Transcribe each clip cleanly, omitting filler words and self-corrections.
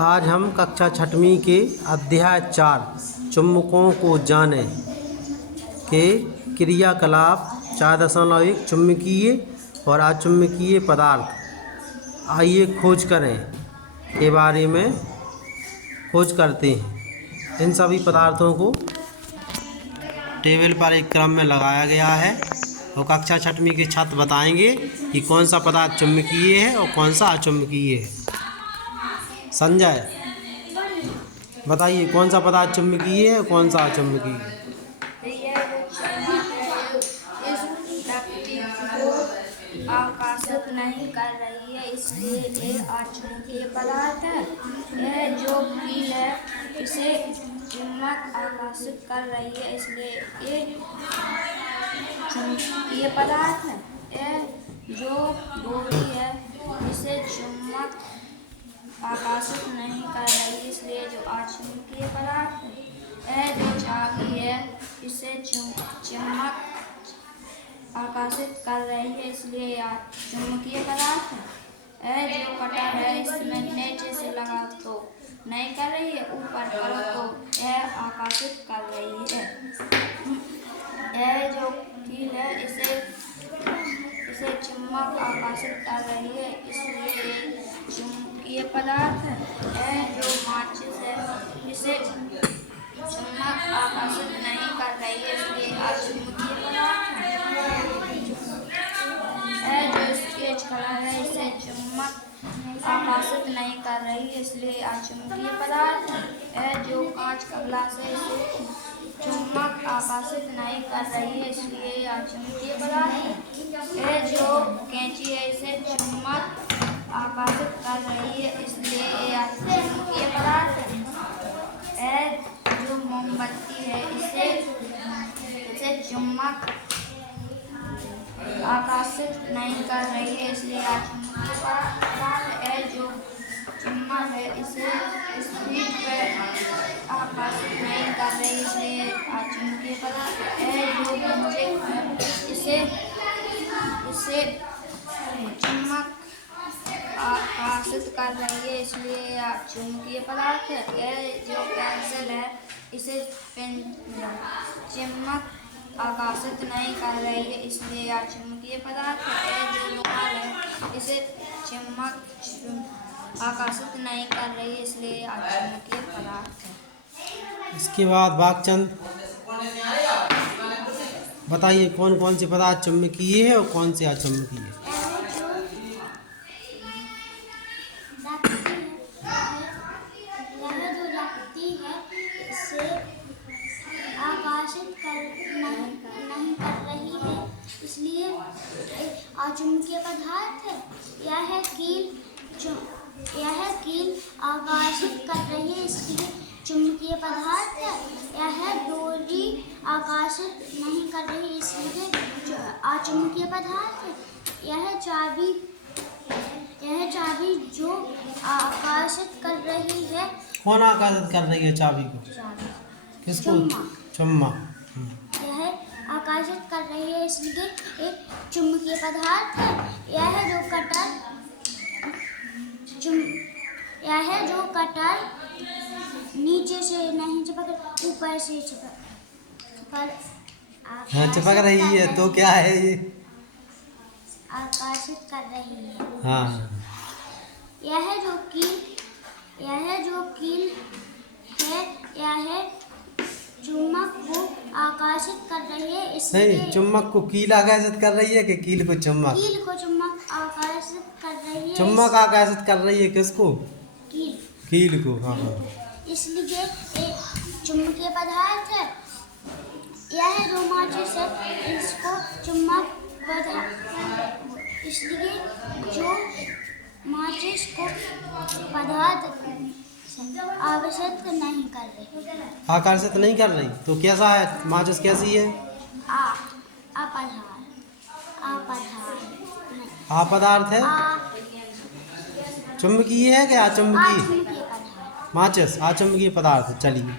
आज हम कक्षा छठवीं के अध्याय 4 चुम्बकों को जानें के क्रियाकलाप 4.1 चुम्बकीय और अचुम्बकीय पदार्थ। आइए खोज करें के बारे में खोज करते हैं। इन सभी पदार्थों को टेबल पर एक क्रम में लगाया गया है और कक्षा छठवीं के छात्र बताएंगे कि कौन सा पदार्थ चुम्बकीय है और कौन सा अचुम्बकीय है। संजय बताइए कौन सा पदार्थ चुम्बकीय है और कौन सा अचुम्बकीय है। आकर्षित नहीं कर रही है इसलिए ये अचुम्बकीय पदार्थ है। यह जो कील है इसे चुम्बक आकर्षित कर रही है इसलिए ये चुम्बकीय पदार्थ है। यह जो डोरी है इसे चुम्बक आकर्षित नहीं कर रही इसलिए जो अचुम्बकीय पदार्थ है। यह जो चाबी है इसे चुम्बक आकर्षित कर रही है इसलिए चुम्बकीय पदार्थ है। यह जो कटर है इसमें नीचे से लगा तो नहीं कर रही है, ऊपर करो तो यह आकर्षित कर रही है। यह जो कील है इसे चुम्बक आकर्षित कर रही है इसलिए ये चुम्बकीय पदार्थ है। यह जो माचिस है इसे चुम्बक आकर्षित नहीं कर रही है इसलिए अचुम्बकीय पदार्थ है। यह जो स्केच कलर है इसे चुम्बक आकर्षित नहीं कर रही है इसलिए अचुम्बकीय पदार्थ है। यह जो कांच का ग्लास है इसे चुम्बक आकर्षित नहीं कर रही है इसलिए अचुम्बकीय पदार्थ है। यह जो कैंची है इसे चुम्बक आकर्षित कर रही है इसलिए ये अचुम्बकीय पदार्थ है। यह जो मोमबत्ती है इसे चुम्बक आकर्षित नहीं कर रही है इसलिए अचुम्बकीय पदार्थ है। जो चुम्बक है इसे स्पीड पर आकर्षित नहीं कर रही इसलिए अचुम्बकीय पदार्थ है। जो व्यंजक है इसे चुम्बक आकर्षित कर रही है इसलिए चुम्बकीय पदार्थ है। यह जो पेंसिल है इसे चुम्बक आकर्षित नहीं कर रही है इसलिए अचुम्बकीय पदार्थ है। यह जो रुमाल है इसे चुम्बक आकर्षित नहीं कर रही है इसलिए अचुम्बकीय पदार्थ है। इसके बाद भागचंद बताइए कौन कौन से पदार्थ चुम्बकीय है और कौन से अचुम्बकीय है। नहीं कर रही है इसलिए अचुम्बकीय पदार्थ है। यह कील आकर्षित कर रही है इसलिए चुम्बकीय पदार्थ है। यह डोरी आकर्षित नहीं कर रही इसलिए अचुम्बकीय पदार्थ है। यह चाबी जो आकर्षित कर रही है। कौन आकर्षित कर रही है चाबी को? किसको? चुम्बक। यह आकर्षित कर रही है इसलिए एक चुम्बकीय पदार्थ है। यह जो कटर नीचे से नहीं चिपक ऊपर से चिपक रही है तो क्या है ये? आकर्षित कर रही है। हाँ। यह जो कील है यह चुम्बक को आकर्षित कर रही है इसलिए नहीं, चुम्बक को कील आकर्षित कर रही है कि कील को चुम्बक? कील को चुम्बक आकर्षित कर रही है। चुम्बक आकर्षित कर रही है किसको? कील को। हाँ हाँ। इसलिए एक चुम्बकीय पदार्थ है। यह जो माचिस है इसको चुम्बक इसलिए जो माचिस को पदार्थ आकर्षित नहीं कर रही। आकर्षित नहीं कर रही तो कैसा है माचिस? कैसी है? अपदार्थ है। चुम्बकीय है क्या अचुम्बकीय? माचिस अचुम्बकीय पदार्थ। चलिए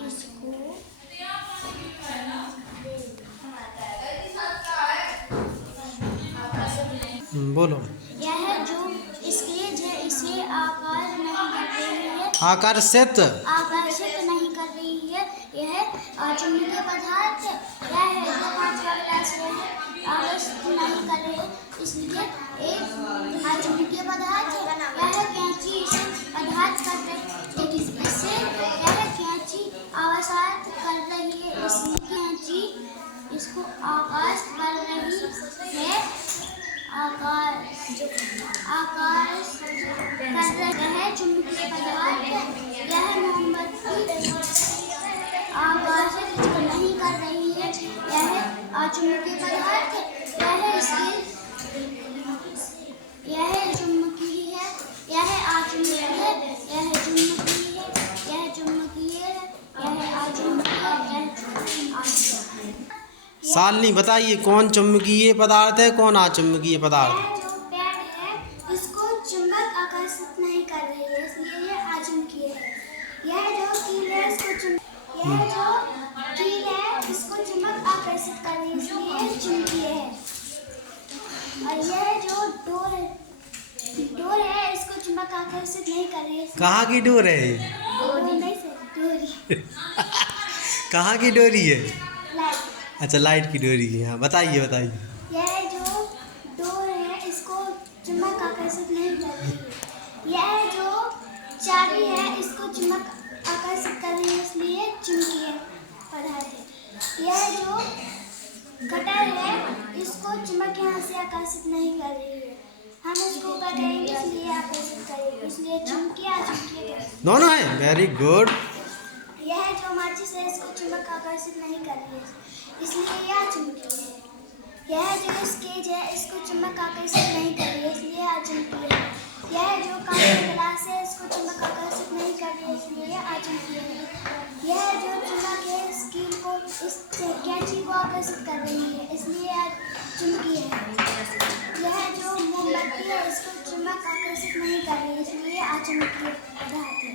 इसको बोलो। यह जो स्केच है इसे आकार नहीं कर रही है, आकर्षित आकर्षित नहीं कर रही है, यह चुंबकीय पदार्थ है। यह है जो 5वां क्लास है आकर्षित नहीं कर रही है, इसलिए एक चुंबकीय पदार्थ है। यह कैंची इसे पदार्थ कर रही है, इससे यह कैंची आकर्षित कर रही है, इसलिए कैंची इसको आकर्षित कर रही है, आकाश कर रहा है चुंबकीय पदार्थ। यह मोमबत्ती आकर्षित नहीं कर रही है, यह अचुंबकीय पदार्थ है। यह चुंबकीय है, यह अचुंबकीय है, यह चुंबकीय है, यह चुंबकीय है, यह अचुंबकीय है, यह चुंबकीय। शालिनी बताइए कौन चुंबकीय पदार्थ है, कौन अचुंबकीय पदार्थ? यह जो पेड़ है इसको चुंबक आकर्षित नहीं कर रही है, इसलिए यह अचुंबकीय है। यह जो कील है इसको चुंबक आकर्षित कर रही है, इसलिए यह चुंबकीय है। और यह जो डोर है इसको चुंबक आकर्षित नहीं कर रही है, कहाँ की डोर है? डोरी कहाँ की डोरी है? लाइट। अच्छा, लाइट की डोरी है। हाँ, बताइए। यह जो डोर है इसको चुंबक आकर्षित नहीं कर रही है। यह जो चाबी है इसको चुंबक आकर्षित कर रही है, इसलिए चुंबकीय पदार्थ है। यह जो कटर है इसको चुंबक यहाँ से आकर्षित नहीं कर रही है, हम इसको ऊपर करेंगे इसलिए आकर्षित करेंगे, इसलिए चुंबकीय अचुंबकीय दोनों है। Very good. यह जो माचिस है इसको चुंबक आकर्षित नहीं कर रही है, इसलिए यह चुंबकीय है। यह जो स्केच है इसको चुंबक आकर्षित नहीं कर रही है, इसलिए अचुंबकीय है। यह जो कांच का गिलास है इसको चुंबक आकर्षित नहीं कर रही है, इसलिए यह अचुंबकीय है। यह जो चुंबक है स्कील को इस कैंची को आकर्षित कर रही है, इसलिए यह चुंबकीय है। यह जो मोमबत्ती है इसको चुंबक आकर्षित नहीं कर रही है, इसलिए अचुंबकीय पदार्थ है।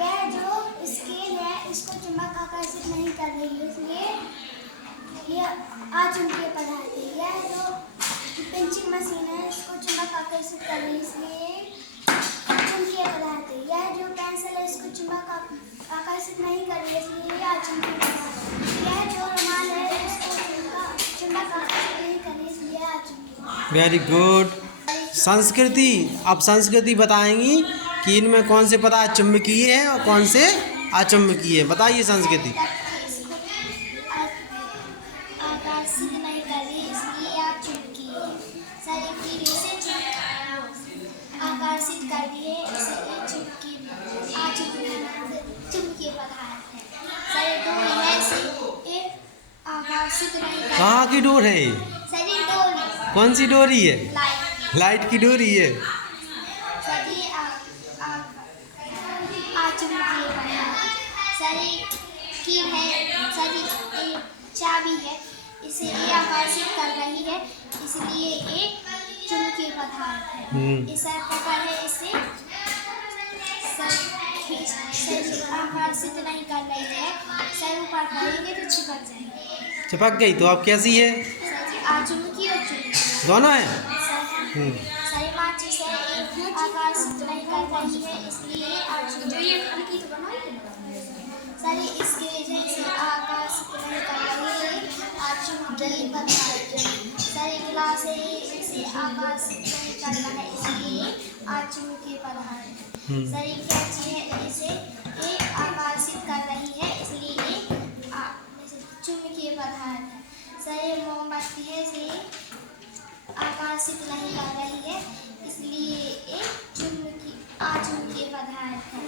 यह जो स्केल है इसको चुंबक आकर्षित नहीं कर रही है, इसलिए यह अचुंबकीय पदार्थ है। यह जो पिंचिंग मशीन है इसको चुंबक आकर्षित कर रही है, इसलिए चुंबकीय पदार्थ है। यह जो पेंसिल है इसको चुंबक आकर्षित नहीं कर रही है, इसलिए यह अचुंबकीय पदार्थ है। यह जो रुमाल है इसको चुंबक आकर्षित नहीं कर रही है, इसलिए अचुंबकीय। Very good. संस्कृति, अब संस्कृति बताएंगी कि इनमें कौन से पदार्थ चुंबकीय है और कौन से अचुंबकीय है। बताइए संस्कृति। आकर्षित नहीं कर रही इसलिए यह चुंबकीय है। शरीर की रेशे आकर्षित कर रही है, इसलिए चुंबकीय पदार्थ है। शरीर डोरी है इसे आकर्षित नहीं कर। कहाँ की डोर है? शरीर डोरी। कौन सी डोरी है? लाइट। लाइट की डोरी है। शरीर अचुंबकीय पदार्थ। शरीर कील है, शरीर एक चाबी है, इसे ये आकर्षित कर रही है, इसलिए एक चुंबकीय पदार्थ है। इसे पकड़ है, इसे आकर्षित नहीं कर रही है, सर ऊपर करेंगे तो चिपक जाएंगे। चिपक गई तो अब कैसी है? अचुंबकीय और चुंबकीय दोनों है। सही माचिस है आकर्षित नहीं कर रही है, इसलिए अचुंबकीय सर इसके वजह से आकर्षित नहीं कर रही है, अचुंबकीय पदार्थ। सर गिलास है इसे आकर्षित नहीं कर रहा है, इसलिए अचुंबकीय पदार्थ। सर कैंची है इसे एक आकर्षित कर रही है, इसलिए चुंबकीय पदार्थ है। सर मोमबत्ती है इसे आकर्षित नहीं कर रही है, इसलिए एक अचुंबकीय पदार्थ है।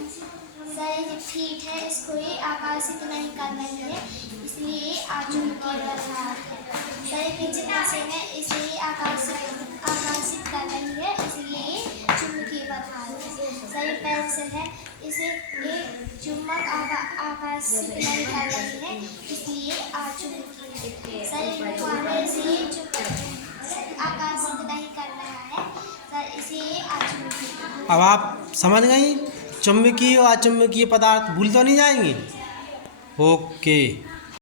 सर फीट है इसको ये आकर्षित नहीं कर रही है, इसलिए अचुंबकीय पदार्थ है। सर पिंचिंग मशीन है इसे आकर्षित कर रही है, इसलिए चुंबकीय पदार्थ है। सर पेंसिल है इसे एक चुंबक आकर्षित नहीं कर रही है, इसलिए अचुंबकीय। सर इसे आकर्षित नहीं कर रहा है, सर इसे अचुंबकीय। अब आप समझ गई चुंबकीय और अचुंबकीय पदार्थ भूल तो नहीं जाएंगे? ओके।